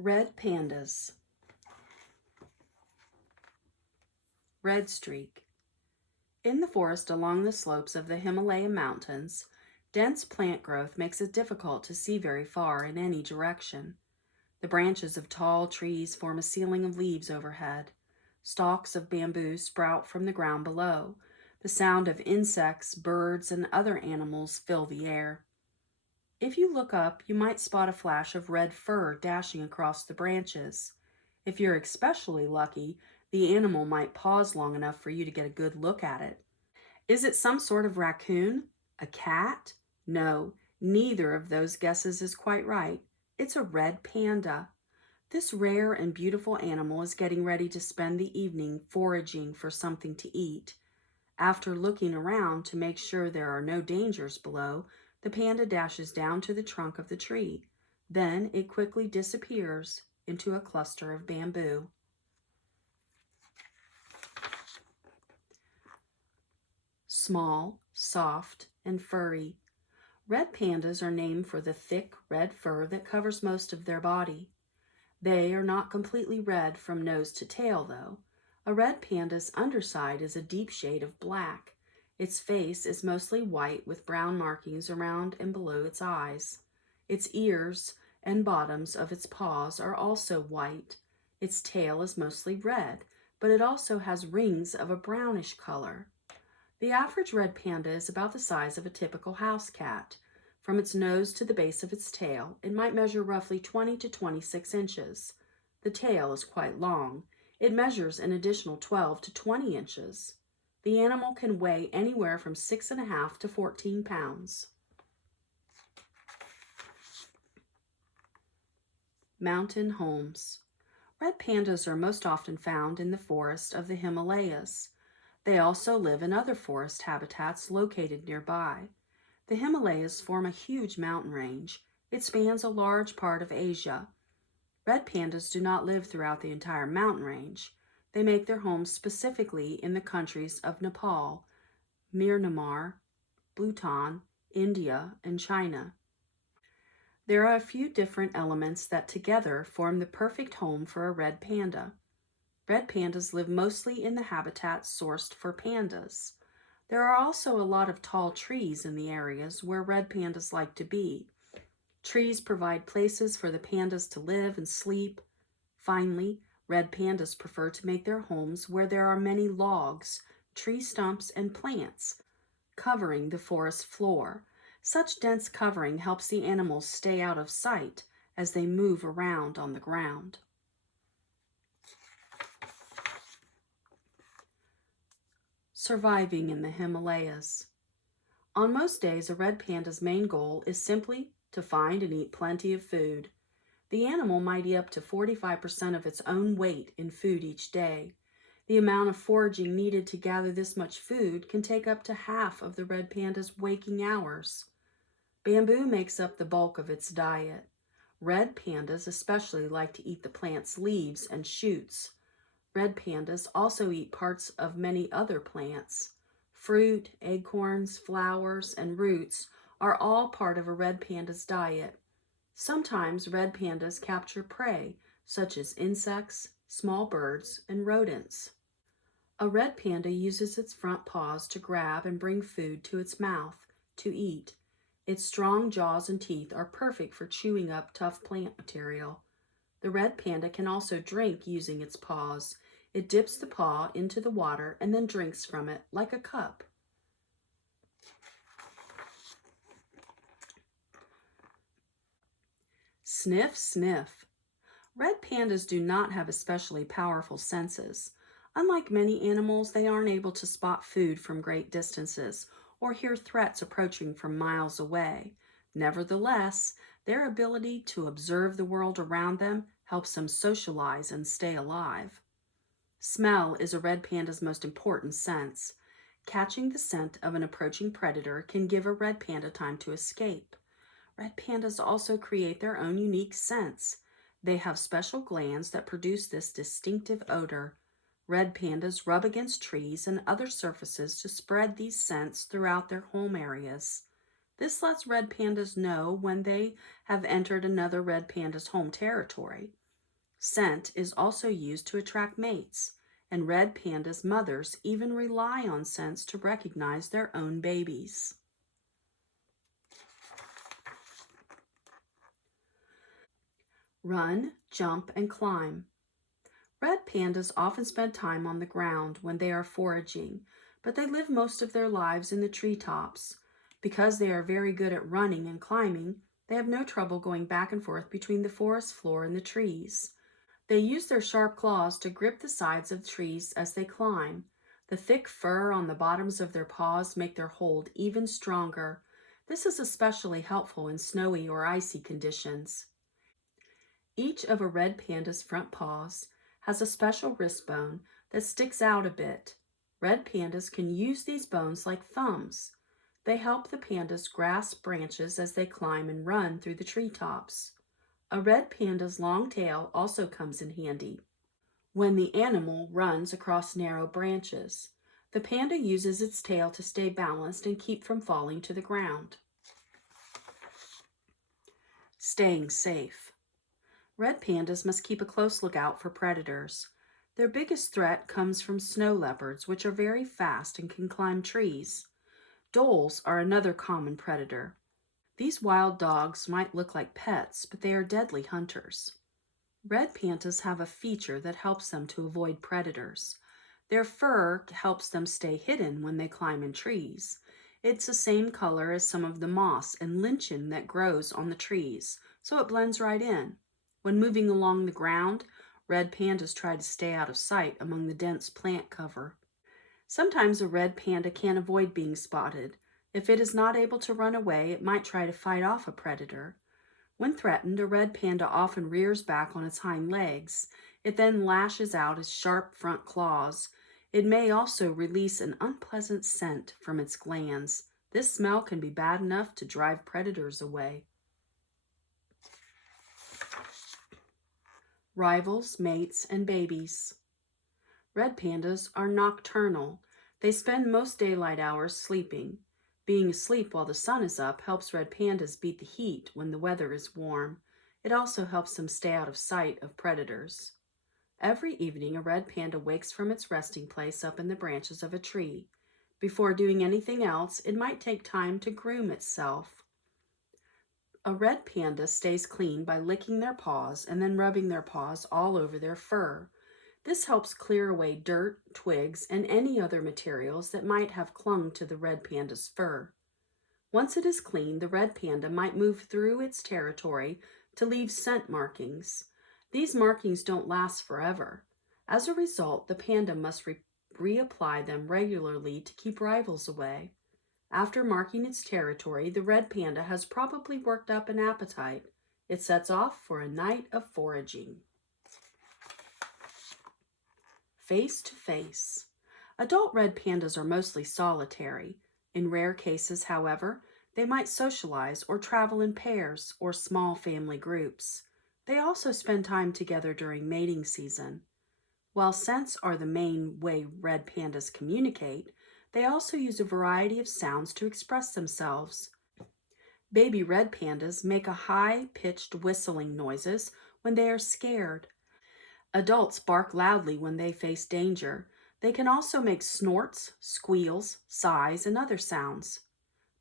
Red pandas. Red streak. In the forest along the slopes of the Himalaya mountains, dense plant growth makes it difficult to see very far in any direction. The branches of tall trees form a ceiling of leaves overhead. Stalks of bamboo sprout from the ground below. The sound of insects, birds, and other animals fill the air. If you look up, you might spot a flash of red fur dashing across the branches. If you're especially lucky, the animal might pause long enough for you to get a good look at it. Is it some sort of raccoon? A cat? No, neither of those guesses is quite right. It's a red panda. This rare and beautiful animal is getting ready to spend the evening foraging for something to eat. After looking around to make sure there are no dangers below, the panda dashes down to the trunk of the tree. Then it quickly disappears into a cluster of bamboo. Small, soft, and furry. Red pandas are named for the thick red fur that covers most of their body. They are not completely red from nose to tail, though. A red panda's underside is a deep shade of black. Its face is mostly white with brown markings around and below its eyes. Its ears and bottoms of its paws are also white. Its tail is mostly red, but it also has rings of a brownish color. The average red panda is about the size of a typical house cat. From its nose to the base of its tail, it might measure roughly 20 to 26 inches. The tail is quite long. It measures an additional 12 to 20 inches. The animal can weigh anywhere from 6.5 to 14 pounds. Mountain homes. Red pandas are most often found in the forest of the Himalayas. They also live in other forest habitats located nearby. The Himalayas form a huge mountain range. It spans a large part of Asia. Red pandas do not live throughout the entire mountain range. They make their homes specifically in the countries of Nepal, Myanmar, Bhutan, India, and China. There are a few different elements that together form the perfect home for a red panda. Red pandas live mostly in the habitats sourced for pandas. There are also a lot of tall trees in the areas where red pandas like to be. Trees provide places for the pandas to live and sleep. Finally, red pandas prefer to make their homes where there are many logs, tree stumps, and plants covering the forest floor. Such dense covering helps the animals stay out of sight as they move around on the ground. Surviving in the Himalayas. On most days, a red panda's main goal is simply to find and eat plenty of food. The animal might eat up to 45% of its own weight in food each day. The amount of foraging needed to gather this much food can take up to half of the red panda's waking hours. Bamboo makes up the bulk of its diet. Red pandas especially like to eat the plant's leaves and shoots. Red pandas also eat parts of many other plants. Fruit, acorns, flowers, and roots are all part of a red panda's diet. Sometimes red pandas capture prey, such as insects, small birds, and rodents. A red panda uses its front paws to grab and bring food to its mouth to eat. Its strong jaws and teeth are perfect for chewing up tough plant material. The red panda can also drink using its paws. It dips the paw into the water and then drinks from it like a cup. Sniff, sniff. Red pandas do not have especially powerful senses. Unlike many animals, they aren't able to spot food from great distances or hear threats approaching from miles away. Nevertheless, their ability to observe the world around them helps them socialize and stay alive. Smell is a red panda's most important sense. Catching the scent of an approaching predator can give a red panda time to escape. Red pandas also create their own unique scents. They have special glands that produce this distinctive odor. Red pandas rub against trees and other surfaces to spread these scents throughout their home areas. This lets red pandas know when they have entered another red panda's home territory. Scent is also used to attract mates, and red pandas' mothers even rely on scents to recognize their own babies. Run, jump, and climb. Red pandas often spend time on the ground when they are foraging, but they live most of their lives in the treetops. Because they are very good at running and climbing, they have no trouble going back and forth between the forest floor and the trees. They use their sharp claws to grip the sides of trees as they climb. The thick fur on the bottoms of their paws make their hold even stronger. This is especially helpful in snowy or icy conditions. Each of a red panda's front paws has a special wrist bone that sticks out a bit. Red pandas can use these bones like thumbs. They help the pandas grasp branches as they climb and run through the treetops. A red panda's long tail also comes in handy when the animal runs across narrow branches. The panda uses its tail to stay balanced and keep from falling to the ground. Staying safe. Red pandas must keep a close lookout for predators. Their biggest threat comes from snow leopards, which are very fast and can climb trees. Dholes are another common predator. These wild dogs might look like pets, but they are deadly hunters. Red pandas have a feature that helps them to avoid predators. Their fur helps them stay hidden when they climb in trees. It's the same color as some of the moss and lichen that grows on the trees, so it blends right in. When moving along the ground, red pandas try to stay out of sight among the dense plant cover. Sometimes a red panda can't avoid being spotted. If it is not able to run away, it might try to fight off a predator. When threatened, a red panda often rears back on its hind legs. It then lashes out its sharp front claws. It may also release an unpleasant scent from its glands. This smell can be bad enough to drive predators away. Rivals, mates, and babies. Red pandas are nocturnal. They spend most daylight hours sleeping. Being asleep while the sun is up helps red pandas beat the heat when the weather is warm. It also helps them stay out of sight of predators. Every evening, a red panda wakes from its resting place up in the branches of a tree. Before doing anything else, it might take time to groom itself. A red panda stays clean by licking their paws and then rubbing their paws all over their fur. This helps clear away dirt, twigs, and any other materials that might have clung to the red panda's fur. Once it is clean, the red panda might move through its territory to leave scent markings. These markings don't last forever. As a result, the panda must reapply them regularly to keep rivals away. After marking its territory, the red panda has probably worked up an appetite. It sets off for a night of foraging. Face to face. Adult red pandas are mostly solitary. In rare cases, however, they might socialize or travel in pairs or small family groups. They also spend time together during mating season. While scents are the main way red pandas communicate, they also use a variety of sounds to express themselves. Baby red pandas make a high-pitched whistling noises when they are scared. Adults bark loudly when they face danger. They can also make snorts, squeals, sighs, and other sounds.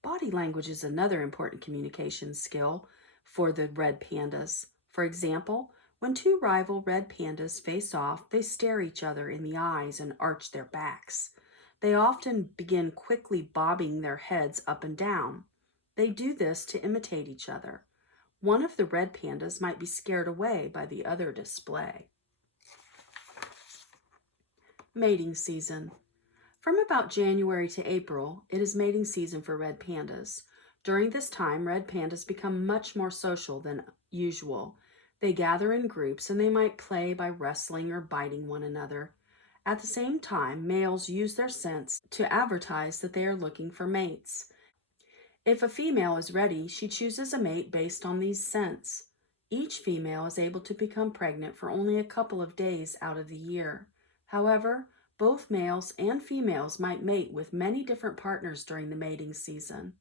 Body language is another important communication skill for the red pandas. For example, when two rival red pandas face off, they stare each other in the eyes and arch their backs. They often begin quickly bobbing their heads up and down. They do this to imitate each other. One of the red pandas might be scared away by the other display. Mating season. From about January to April, it is mating season for red pandas. During this time, red pandas become much more social than usual. They gather in groups and they might play by wrestling or biting one another. At the same time, males use their scents to advertise that they are looking for mates. If a female is ready, she chooses a mate based on these scents. Each female is able to become pregnant for only a couple of days out of the year. However, both males and females might mate with many different partners during the mating season.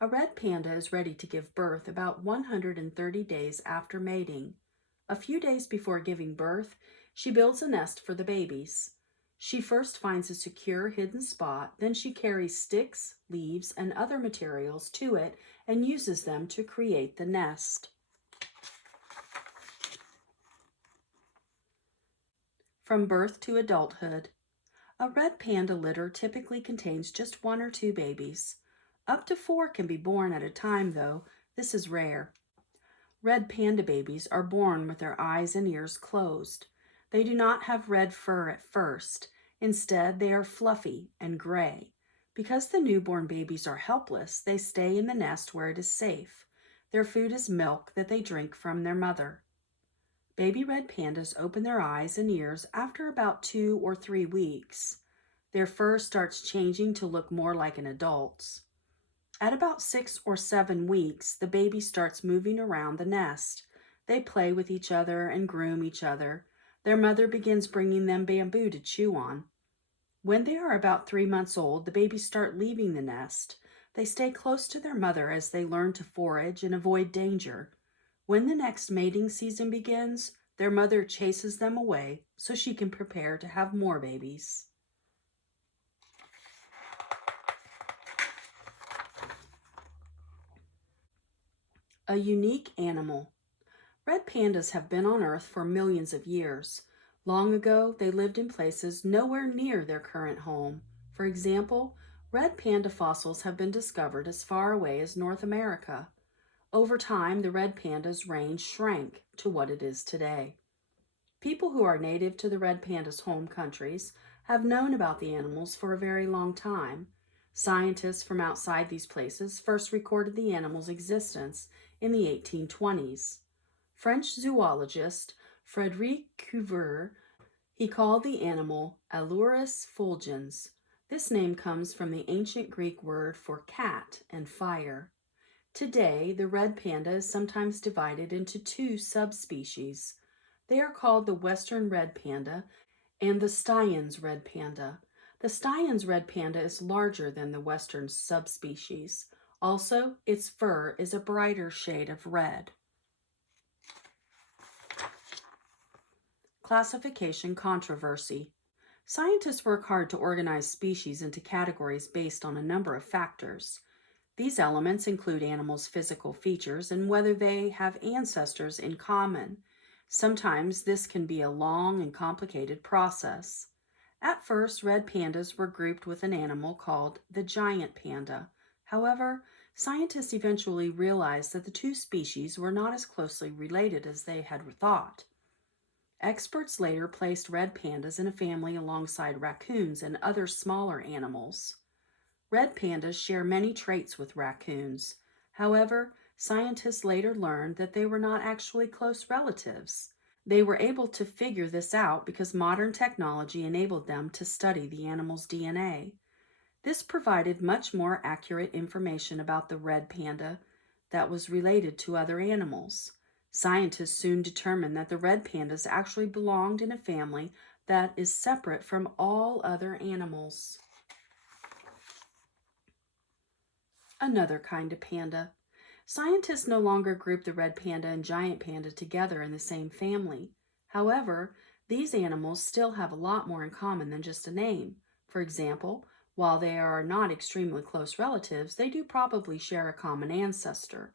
A red panda is ready to give birth about 130 days after mating. A few days before giving birth, she builds a nest for the babies. She first finds a secure hidden spot, then she carries sticks, leaves, and other materials to it and uses them to create the nest. From birth to adulthood. A red panda litter typically contains just 1 or 2 babies. Up to 4 can be born at a time, though. This is rare. Red panda babies are born with their eyes and ears closed. They do not have red fur at first. Instead, they are fluffy and gray. Because the newborn babies are helpless, they stay in the nest where it is safe. Their food is milk that they drink from their mother. Baby red pandas open their eyes and ears after about 2 or 3 weeks. Their fur starts changing to look more like an adult's. At about 6 or 7 weeks, the baby starts moving around the nest. They play with each other and groom each other. Their mother begins bringing them bamboo to chew on. When they are about 3 months old, the babies start leaving the nest. They stay close to their mother as they learn to forage and avoid danger. When the next mating season begins, their mother chases them away so she can prepare to have more babies. A unique animal. Red pandas have been on Earth for millions of years. Long ago, they lived in places nowhere near their current home. For example, red panda fossils have been discovered as far away as North America. Over time, the red panda's range shrank to what it is today. People who are native to the red panda's home countries have known about the animals for a very long time. Scientists from outside these places first recorded the animal's existence in the 1820s. French zoologist Frédéric Cuvier, he called the animal Alurus fulgens. This name comes from the ancient Greek word for cat and fire. Today, the red panda is sometimes divided into 2 subspecies. They are called the western red panda and the Stein's red panda. The Stein's red panda is larger than the western subspecies. Also, its fur is a brighter shade of red. Classification controversy. Scientists work hard to organize species into categories based on a number of factors. These elements include animals' physical features and whether they have ancestors in common. Sometimes this can be a long and complicated process. At first, red pandas were grouped with an animal called the giant panda. However, scientists eventually realized that the 2 species were not as closely related as they had thought. Experts later placed red pandas in a family alongside raccoons and other smaller animals. Red pandas share many traits with raccoons. However, scientists later learned that they were not actually close relatives. They were able to figure this out because modern technology enabled them to study the animal's DNA. This provided much more accurate information about the red panda that was related to other animals. Scientists soon determined that the red pandas actually belonged in a family that is separate from all other animals. Another kind of panda. Scientists no longer group the red panda and giant panda together in the same family. However, these animals still have a lot more in common than just a name. For example, while they are not extremely close relatives, they do probably share a common ancestor.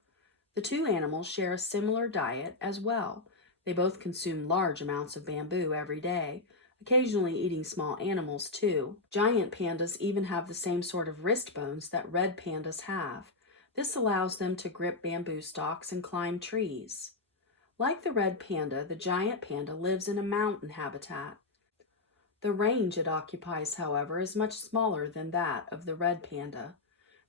The 2 animals share a similar diet as well. They both consume large amounts of bamboo every day, occasionally eating small animals too. Giant pandas even have the same sort of wrist bones that red pandas have. This allows them to grip bamboo stalks and climb trees. Like the red panda, the giant panda lives in a mountain habitat. The range it occupies, however, is much smaller than that of the red panda.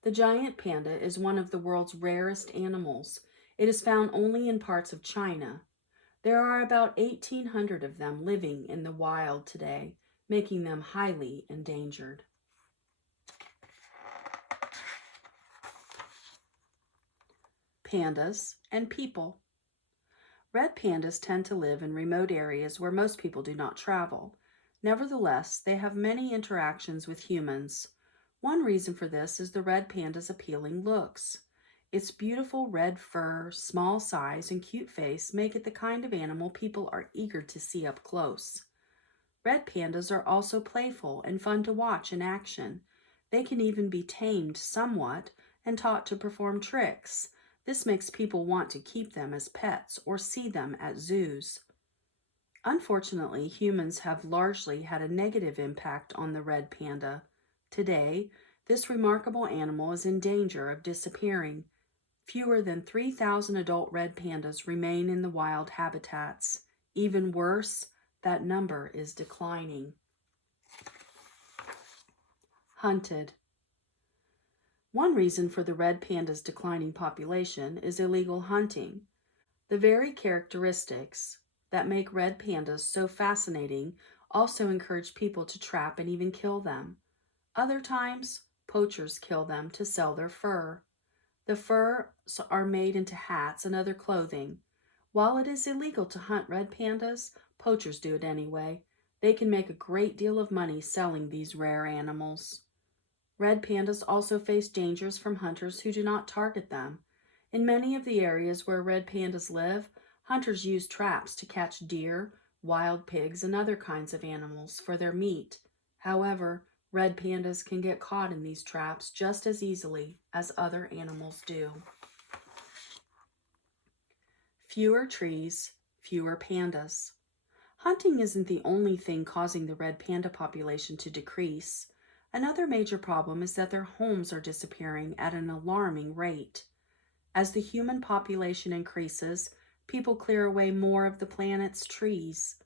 The giant panda is one of the world's rarest animals. It is found only in parts of China. There are about 1,800 of them living in the wild today, making them highly endangered. Pandas and people. Red pandas tend to live in remote areas where most people do not travel. Nevertheless, they have many interactions with humans. One reason for this is the red panda's appealing looks. Its beautiful red fur, small size, and cute face make it the kind of animal people are eager to see up close. Red pandas are also playful and fun to watch in action. They can even be tamed somewhat and taught to perform tricks. This makes people want to keep them as pets or see them at zoos. Unfortunately, humans have largely had a negative impact on the red panda. Today, this remarkable animal is in danger of disappearing. Fewer than 3,000 adult red pandas remain in the wild habitats. Even worse, that number is declining. Hunted. One reason for the red panda's declining population is illegal hunting. The very characteristics that make red pandas so fascinating also encourage people to trap and even kill them. Other times, poachers kill them to sell their fur. The furs are made into hats and other clothing. While it is illegal to hunt red pandas, poachers do it anyway. They can make a great deal of money selling these rare animals. Red pandas also face dangers from hunters who do not target them. In many of the areas where red pandas live, hunters use traps to catch deer, wild pigs, and other kinds of animals for their meat. However, red pandas can get caught in these traps just as easily as other animals do. Fewer trees, fewer pandas. Hunting isn't the only thing causing the red panda population to decrease. Another major problem is that their homes are disappearing at an alarming rate. As the human population increases, people clear away more of the planet's trees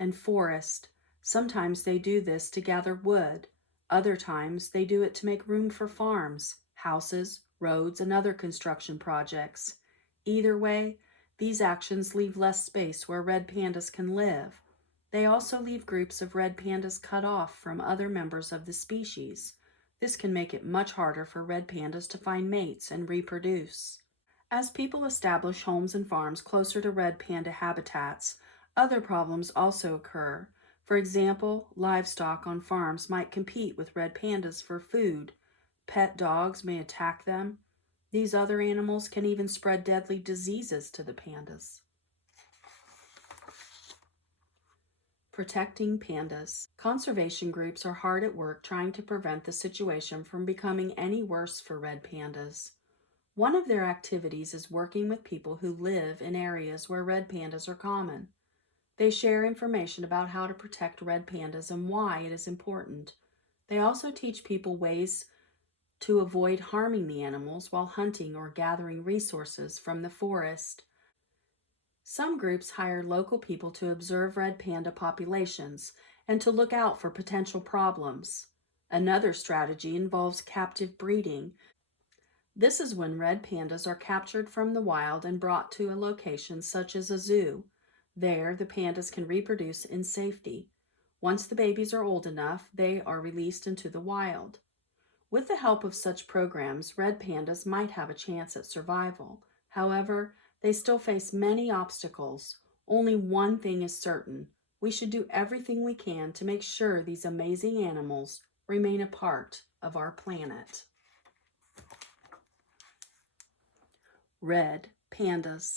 and forest. Sometimes they do this to gather wood. Other times they do it to make room for farms, houses, roads, and other construction projects. Either way, these actions leave less space where red pandas can live. They also leave groups of red pandas cut off from other members of the species. This can make it much harder for red pandas to find mates and reproduce. As people establish homes and farms closer to red panda habitats, other problems also occur. For example, livestock on farms might compete with red pandas for food. Pet dogs may attack them. These other animals can even spread deadly diseases to the pandas. Protecting pandas. Conservation groups are hard at work trying to prevent the situation from becoming any worse for red pandas. One of their activities is working with people who live in areas where red pandas are common. They share information about how to protect red pandas and why it is important. They also teach people ways to avoid harming the animals while hunting or gathering resources from the forest. Some groups hire local people to observe red panda populations and to look out for potential problems. Another strategy involves captive breeding. This is when red pandas are captured from the wild and brought to a location such as a zoo. There, the pandas can reproduce in safety. Once the babies are old enough, they are released into the wild. With the help of such programs, red pandas might have a chance at survival. However, they still face many obstacles. Only one thing is certain: we should do everything we can to make sure these amazing animals remain a part of our planet. Red pandas.